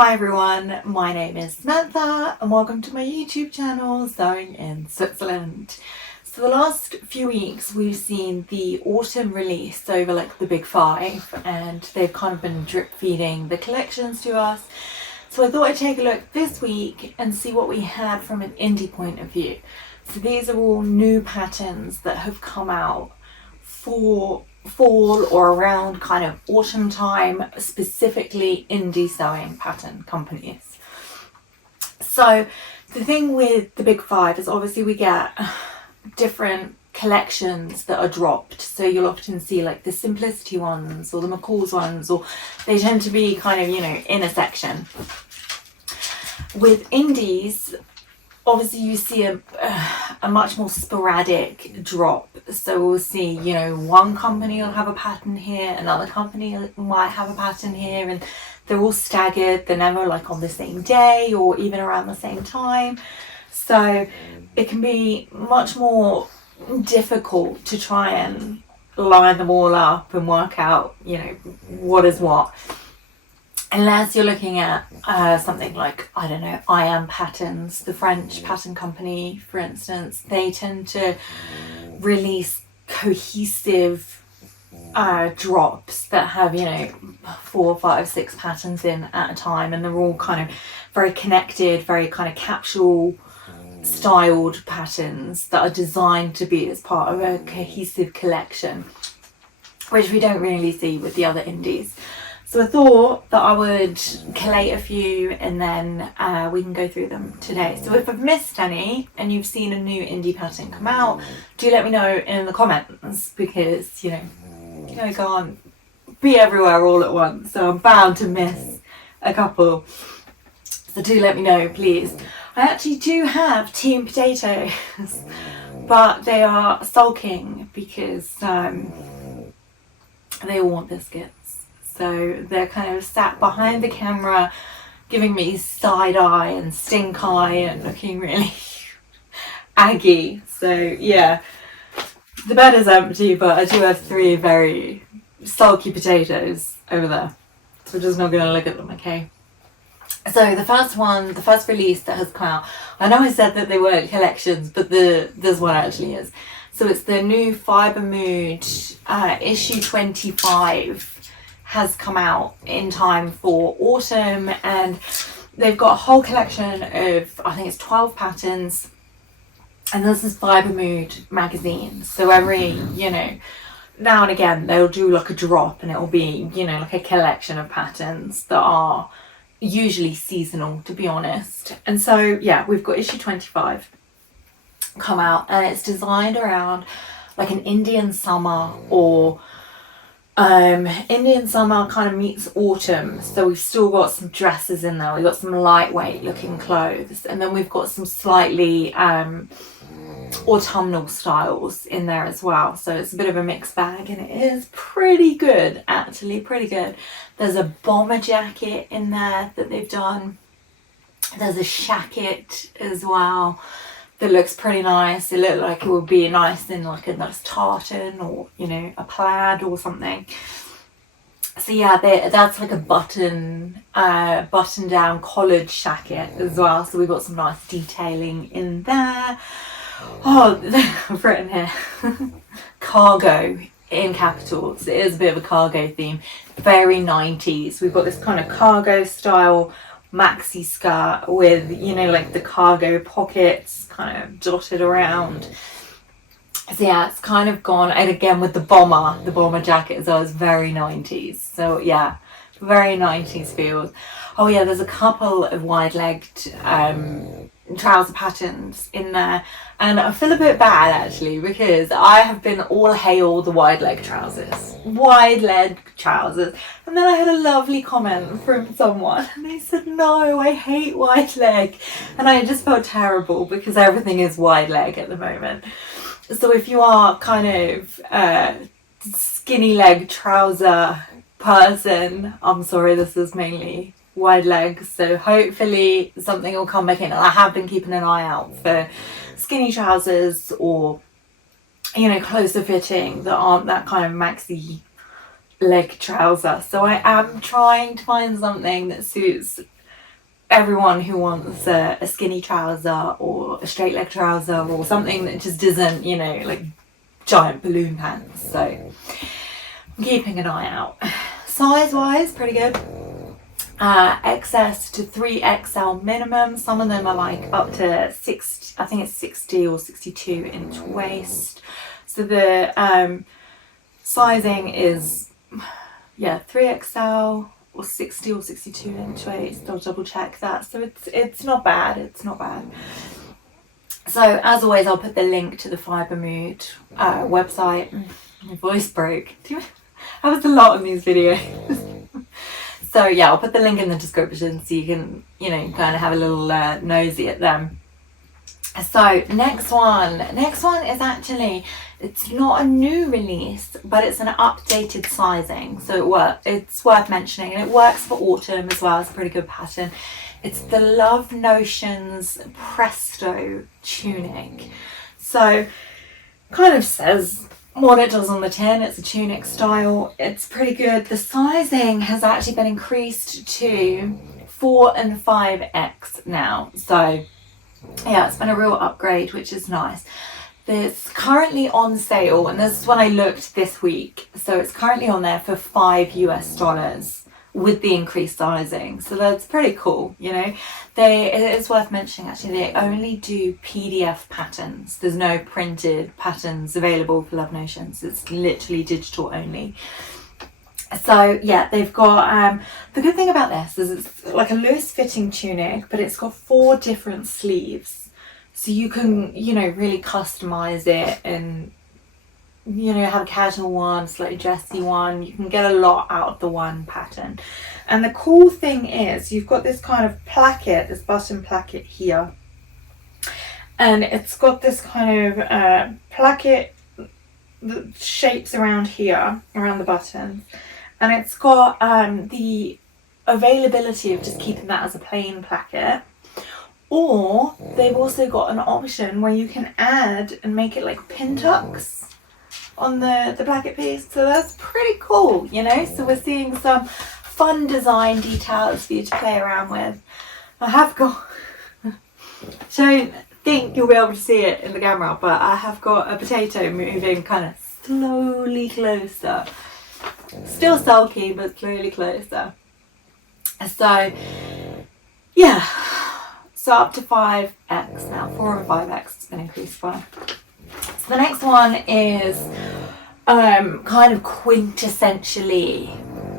Hi everyone, my name is Samantha and welcome to my YouTube channel, Sewing in Switzerland. So the last few weeks we've seen the autumn release over like the big five, and they've kind of been drip feeding the collections to us. So I thought I'd take a look this week and see what we had from an indie point of view. So these are all new patterns that have come out for fall or around kind of autumn time, specifically indie sewing pattern companies. So the thing with the big five is obviously we get different collections that are dropped. So you'll often see like the Simplicity ones or the McCall's ones, or they tend to be kind of, you know, in a section. With indies, obviously you see a much more sporadic drop. So we'll see, you know, one company will have a pattern here, another company might have a pattern here, and they're all staggered. They're never like on the same day or even around the same time. So it can be much more difficult to try and line them all up and work out, you know, what is what. Unless you're looking at something like, I don't know, I Am Patterns, the French pattern company, for instance. They tend to release cohesive drops that have, you know, 4, 5, 6 patterns in at a time, and they're all kind of very connected, very kind of capsule styled patterns that are designed to be as part of a cohesive collection, which we don't really see with the other indies. So I thought that I would collate a few and then we can go through them today. So if I've missed any and you've seen a new indie pattern come out, do let me know in the comments, because, you know, I can't be everywhere all at once, so I'm bound to miss a couple. So do let me know, please. I actually do have Team Potatoes, but they are sulking because they all want biscuits. So they're kind of sat behind the camera giving me side eye and stink eye and looking really aggy. So yeah, the bed is empty, but I do have 3 very sulky potatoes over there. So we're just not going to look at them, okay? So the first release that has come out, I know I said that they weren't collections, but this one actually is. So it's the new FiberMood issue 25. Has come out in time for autumn, and they've got a whole collection of, I think it's 12 patterns, and this is FiberMood magazine. So every, you know, now and again they'll do like a drop and it'll be, you know, like a collection of patterns that are usually seasonal, to be honest. And so yeah, we've got issue 25 come out, and it's designed around like an Indian summer, or Indian summer kind of meets autumn. So we've still got some dresses in there, we've got some lightweight looking clothes, and then we've got some slightly autumnal styles in there as well. So it's a bit of a mixed bag, and it is pretty good, actually, pretty good. There's a bomber jacket in there that they've done. There's a shacket as well that looks pretty nice. It looked like it would be nice in like a nice tartan, or, you know, a plaid or something. So yeah, that's like a button down collared shacket as well. So we've got some nice detailing in there. Oh, I've written here cargo in capitals. It is a bit of a cargo theme, very 90s. We've got this kind of cargo style maxi skirt with, you know, like the cargo pockets kind of dotted around. So yeah, it's kind of gone, and again with the bomber jacket as well, is very 90s. So yeah, very 90s feels. Oh yeah, there's a couple of wide-legged trouser patterns in there, and I feel a bit bad actually, because I have been all hail the wide leg trousers, and then I had a lovely comment from someone and they said, no, I hate wide leg, and I just felt terrible because everything is wide leg at the moment. So if you are kind of skinny leg trouser person, I'm sorry, this is mainly wide legs, so hopefully something will come back in. And I have been keeping an eye out for skinny trousers, or, you know, closer fitting that aren't that kind of maxi leg trouser. So I am trying to find something that suits everyone who wants a skinny trouser or a straight leg trouser or something that just isn't, you know, like giant balloon pants. So I'm keeping an eye out. Size wise, pretty good. XS to 3XL minimum. Some of them are like up to 60, I think it's 60 or 62 inch waist. So the sizing is, yeah, 3XL or 60 or 62 inch waist. I'll double check that. So it's not bad. It's not bad. So as always, I'll put the link to the FiberMood website. My voice broke. I was a lot in these videos. So yeah, I'll put the link in the description so you can, you know, kind of have a little nosy at them. So next one is actually, it's not a new release, but it's an updated sizing. So it's worth mentioning, and it works for autumn as well. It's a pretty good pattern. It's the Love Notions Presto tunic. So kind of says what it does on the tin. It's a tunic style. It's pretty good. The sizing has actually been increased to 4 and 5X now. So yeah, it's been a real upgrade, which is nice. It's currently on sale, and this is when I looked this week. So it's currently on there for $5 US with the increased sizing. So that's pretty cool, you know. It is worth mentioning actually, they only do PDF patterns. There's no printed patterns available for Love Notions. It's literally digital only. So yeah, they've got the good thing about this is it's like a loose fitting tunic, but it's got 4 different sleeves, so you can, you know, really customize it and, you know, have a casual one, slightly dressy one. You can get a lot out of the one pattern. And the cool thing is you've got this kind of placket, this button placket here, and it's got this kind of placket that shapes around here, around the buttons, and it's got the availability of just keeping that as a plain placket, or they've also got an option where you can add and make it like pin tucks on the placket piece. So that's pretty cool, you know. So we're seeing some fun design details for you to play around with. I have got, don't think you'll be able to see it in the camera, but I have got a potato moving kind of slowly closer. Still sulky, but slowly closer. So yeah, so up to 5X now, 4 and 5X has been increased by. So the next one is kind of quintessentially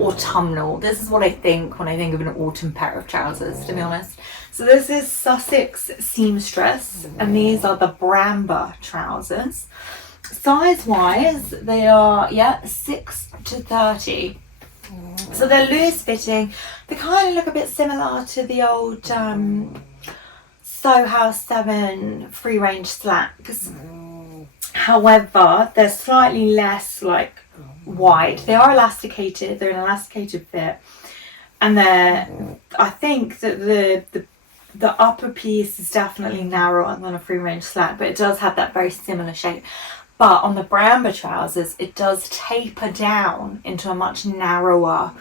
autumnal. This is what I think when I think of an autumn pair of trousers, to be honest. So this is Sussex Seamstress, and these are the Brahma Trousers. Size wise, they are, yeah, 6 to 30. So they're loose fitting. They kind of look a bit similar to the old Soho House 7 free range slacks. However, they're slightly less like wide. They are elasticated. They're an elasticated fit, and I think that the upper piece is definitely narrower than a free range slack, but it does have that very similar shape. But on the Brahma trousers, it does taper down into a much narrower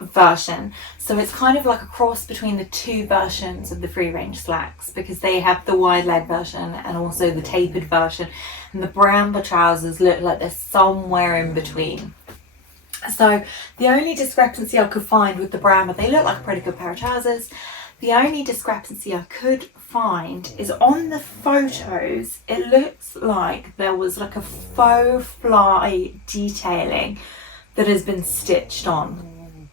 version. So it's kind of like a cross between the 2 versions of the free range slacks, because they have the wide leg version and also the tapered version. And the Brahma trousers look like they're somewhere in between. So the only discrepancy I could find with the Brahma, they look like a pretty good pair of trousers. The only discrepancy I could find is on the photos, it looks like there was like a faux fly detailing that has been stitched on.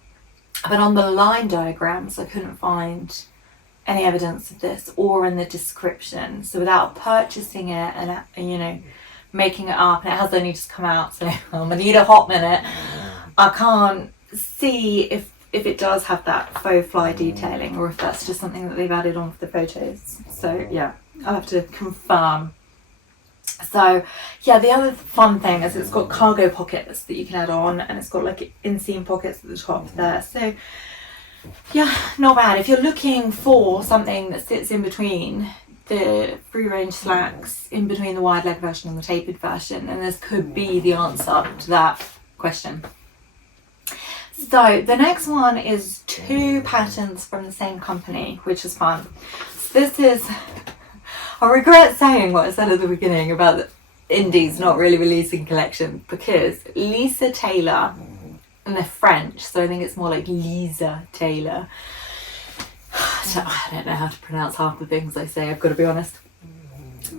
But on the line diagrams, I couldn't find any evidence of this, or in the description. So without purchasing it and, you know, making it up, and it has only just come out, so I'm gonna need a hot minute, I can't see if it does have that faux fly detailing, or if that's just something that they've added on for the photos. So yeah, I'll have to confirm. So yeah, the other fun thing is it's got cargo pockets that you can add on, and it's got like inseam pockets at the top there. So yeah, not bad. If you're looking for something that sits in between the free range slacks, in between the wide leg version and the tapered version, and this could be the answer to that question. So the next one is 2 patterns from the same company, which is fun. So this is, I regret saying what I said at the beginning about the indies not really releasing collection, because Lisa Taylor, and they're French, so I think it's more like Lisa Taylor. I don't know how to pronounce half the things I say, I've got to be honest.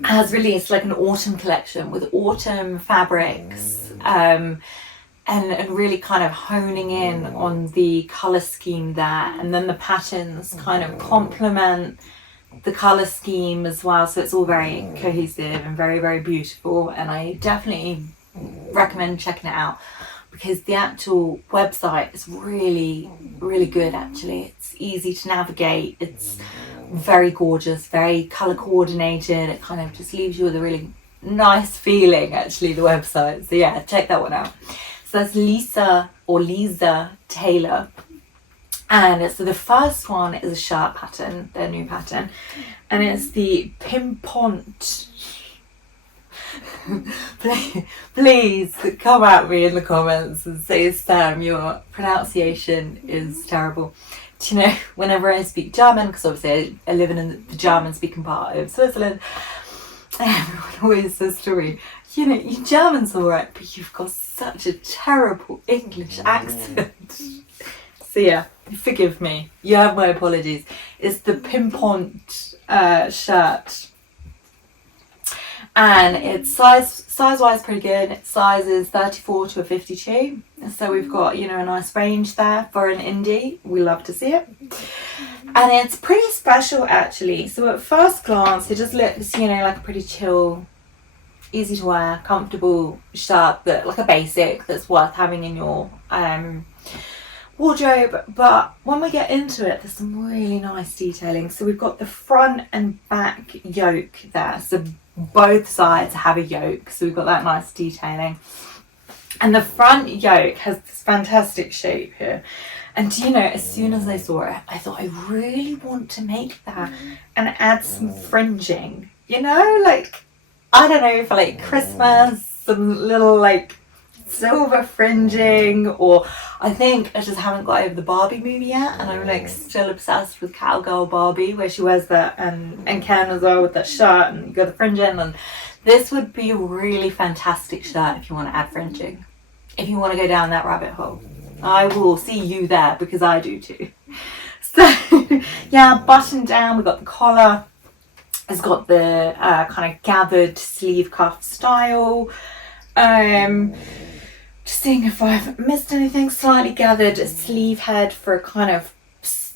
Has released like an autumn collection with autumn fabrics, and really kind of honing in on the colour scheme there, and then the patterns kind of complement the colour scheme as well, so it's all very cohesive and very, very beautiful, and I definitely recommend checking it out because the actual website is really, really good actually. It's easy to navigate, it's very gorgeous, very colour coordinated, it kind of just leaves you with a really nice feeling actually, the website. So yeah, check that one out. So that's Lisa Taylor. And so the first one is a shirt pattern, their new pattern, and it's the Pimpont. Please come at me in the comments and say, Sam, your pronunciation is terrible. Do you know, whenever I speak German, because obviously I live in the German speaking part of Switzerland, everyone always says to me, you know, your German's alright, but you've got such a terrible English accent. So yeah, forgive me. You have my apologies. It's the Pimpont shirt. And it's size-wise pretty good. Its size is 34 to a 52. So we've got, you know, a nice range there for an indie. We love to see it. And it's pretty special actually. So at first glance, it just looks, you know, like a pretty chill, easy to wear, comfortable shirt, that like a basic that's worth having in your wardrobe. But when we get into it, there's some really nice detailing. So we've got the front and back yoke there. So both sides have a yoke. So we've got that nice detailing. And the front yoke has this fantastic shape here. And you know, as soon as I saw it, I thought I really want to make that and add some fringing. You know, like, I don't know, for like Christmas, some little like silver fringing, or I think I just haven't got over the Barbie movie yet, and I'm like still obsessed with Cowgirl Barbie, where she wears that, and Ken as well with that shirt, and you got the fringing, and this would be a really fantastic shirt if you want to add fringing, if you want to go down that rabbit hole. I will see you there because I do too. So yeah, button down, we've got the collar, it's got the kind of gathered sleeve cuff style. Just seeing if I've missed anything. Slightly gathered sleeve head for a kind of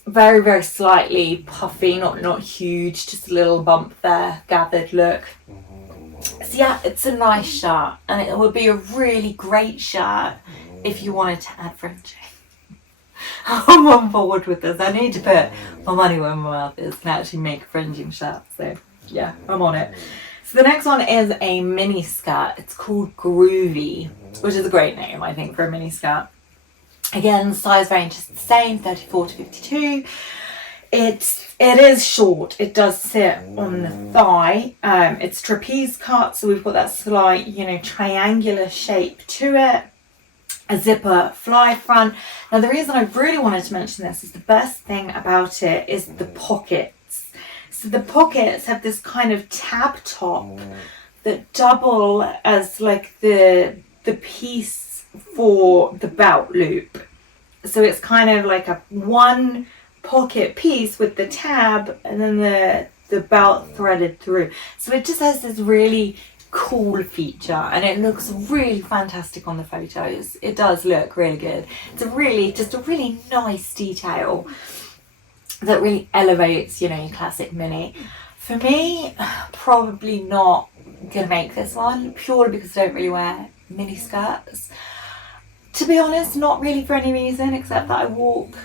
very, very slightly puffy, not huge, just a little bump there, gathered look. So yeah, it's a nice shirt, and it would be a really great shirt if you wanted to add fringing. I'm on board with this. I need to put my money where my mouth is and actually make a fringing shirt. So yeah, I'm on it. So the next one is a mini skirt. It's called Groovy, which is a great name, I think, for a mini skirt. Again, size range is the same, 34 to 52. It is short. It does sit on the thigh. It's trapeze cut, so we've got that slight, you know, triangular shape to it. A zipper fly front. Now the reason I really wanted to mention this is the best thing about it is the pockets. So the pockets have this kind of tab top that double as like the piece for the belt loop. So it's kind of like a one pocket piece with the tab and then the belt threaded through. So it just has this really cool feature, and it looks really fantastic on the photos. It does look really good. It's just a really nice detail that really elevates, you know, your classic mini. For me, probably not gonna make this one, purely because I don't really wear mini skirts. To be honest, not really for any reason except that I walk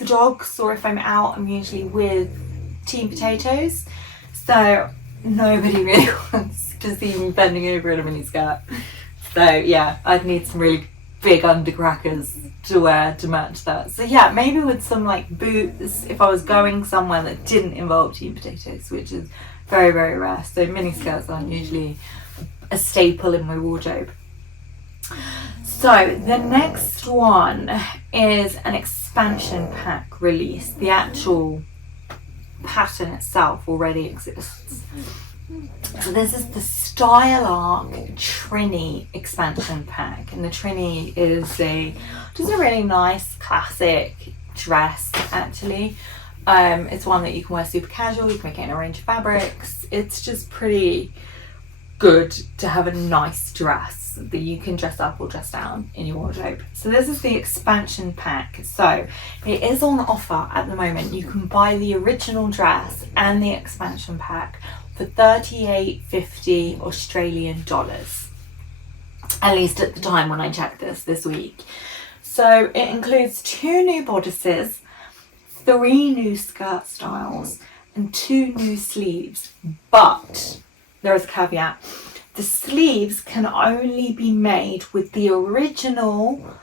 the dogs, or if I'm out, I'm usually with Team Potatoes. So nobody really wants to see me bending over in a mini skirt. So yeah, I'd need some really big undercrackers to wear to match that. So yeah, maybe with some like boots if I was going somewhere that didn't involve Team Potatoes, which is very, very rare. So mini skirts aren't usually a staple in my wardrobe. So the next one is an expansion pack release. The actual pattern itself already exists. So this is the Style Arc Trini expansion pack, and the Trini is just a really nice classic dress actually. It's one that you can wear super casual, you can make it in a range of fabrics. It's just pretty good to have a nice dress that you can dress up or dress down in your wardrobe. So this is the expansion pack. So it is on offer at the moment. You can buy the original dress and the expansion pack for $38.50 Australian dollars, at least at the time when I checked this week. So it includes 2 new bodices, 3 new skirt styles, and 2 new sleeves. But there is a caveat. The sleeves can only be made with the original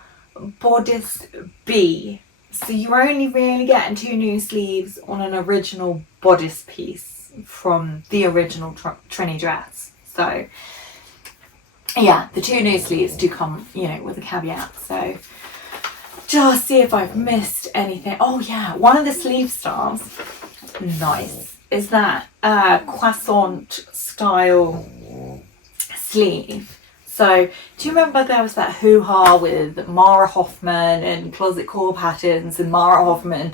bodice B. So you're only really getting 2 new sleeves on an original bodice piece from the original Trini dress. So yeah, the 2 new sleeves do come, with a caveat. So just see if I've missed anything. Oh yeah, one of the sleeve styles, nice, is that croissant style sleeve. So do you remember there was that hoo-ha with Mara Hoffman and Closet Core Patterns, and Mara Hoffman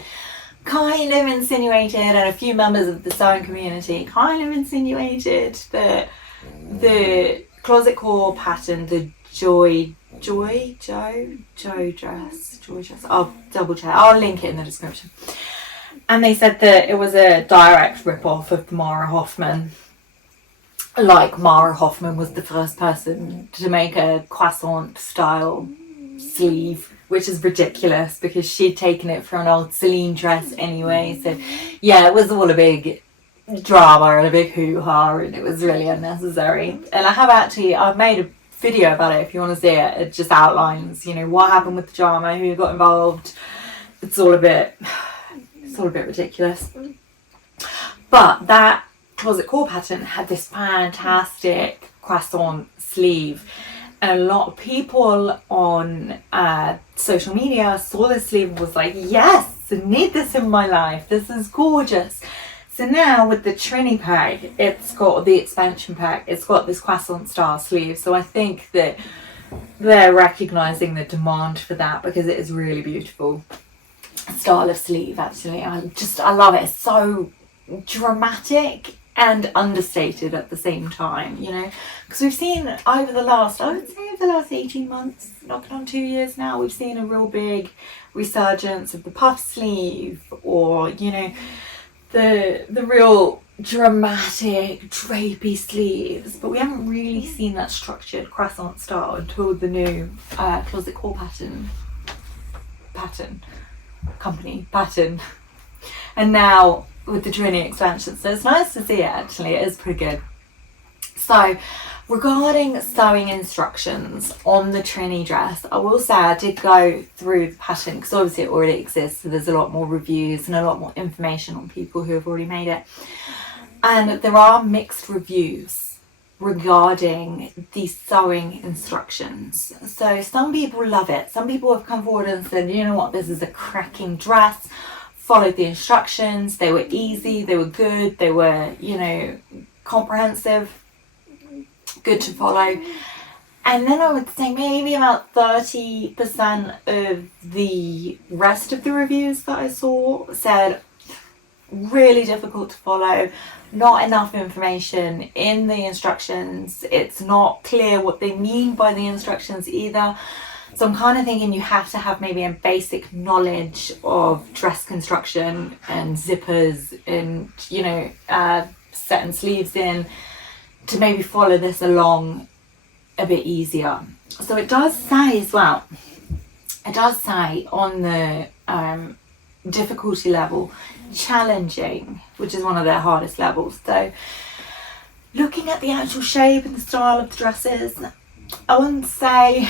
kind of insinuated, and a few members of the sewing community kind of insinuated, that the Closet Core pattern, the Joy dress, I'll double check, I'll link it in the description. And they said that it was a direct rip-off of Mara Hoffman. Like Mara Hoffman was the first person to make a croissant style sleeve, which is ridiculous because she'd taken it from an old Celine dress anyway. So yeah, it was all a big drama and a big hoo-ha, and it was really unnecessary. And I've made a video about it if you want to see it. It just outlines, what happened with the drama, who got involved. It's all a bit ridiculous. But that Closet Core pattern had this fantastic croissant sleeve, and a lot of people on social media saw this sleeve and was like, yes, I need this in my life, this is gorgeous. So now with the Trini pack, it's got the expansion pack, it's got this croissant style sleeve. So I think that they're recognizing the demand for that, because it is really beautiful style of sleeve actually. I love it. It's so dramatic and understated at the same time, because we've seen over the last 18 months, knocking on 2 years now, we've seen a real big resurgence of the puff sleeve, or the real dramatic drapey sleeves, but we haven't really seen that structured croissant style until the new Closet Core pattern, and now with the Trini expansion. So it's nice to see it actually. It is pretty good. So regarding sewing instructions on the Trini dress, I will say I did go through the pattern, because obviously it already exists, so there's a lot more reviews and a lot more information on people who have already made it, and there are mixed reviews regarding the sewing instructions. So some people love it. Some people have come forward and said, you know what, this is a cracking dress, followed the instructions, they were easy, they were good, they were comprehensive, good to follow. And then I would say maybe about 30% of the rest of the reviews that I saw said really difficult to follow, not enough information in the instructions, it's not clear what they mean by the instructions either. So I'm kind of thinking you have to have maybe a basic knowledge of dress construction and zippers and setting sleeves in to maybe follow this along a bit easier. So it does say as well, on the difficulty level, challenging, which is one of their hardest levels. So looking at the actual shape and the style of the dresses, I wouldn't say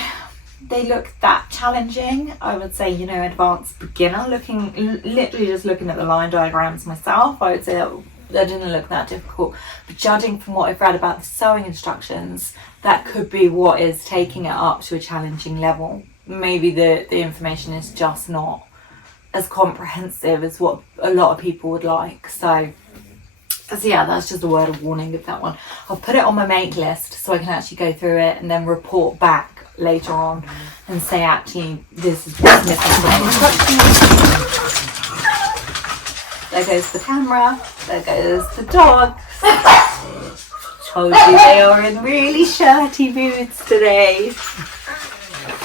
they look that challenging. I would say, advanced beginner, literally just looking at the line diagrams myself, I would say that they didn't look that difficult. But judging from what I've read about the sewing instructions, that could be what is taking it up to a challenging level. Maybe the information is just not as comprehensive as what a lot of people would like. So yeah, that's just a word of warning with that one. I'll put it on my make list so I can actually go through it and then report back later on and say, actually, this is what's missing from the instructions. There goes the camera, there goes the dogs. Told you they are in really shirty moods today.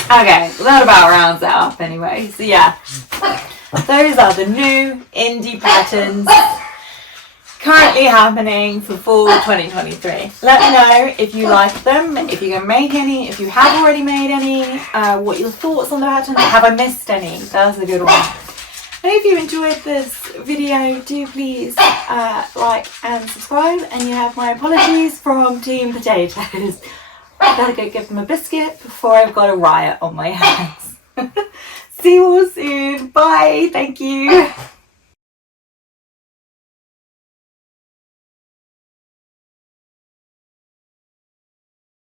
Okay, well, that about rounds it up anyway. So yeah, those are the new indie patterns currently happening for fall 2023. Let me know if you like them, if you're going to make any, if you have already made any, what your thoughts on the patterns. Have I missed any? That's a good one. And if you enjoyed this video, do please like and subscribe. And you have my apologies from Team Potatoes. I better go give them a biscuit before I've got a riot on my hands. See you all soon. Bye. Thank you.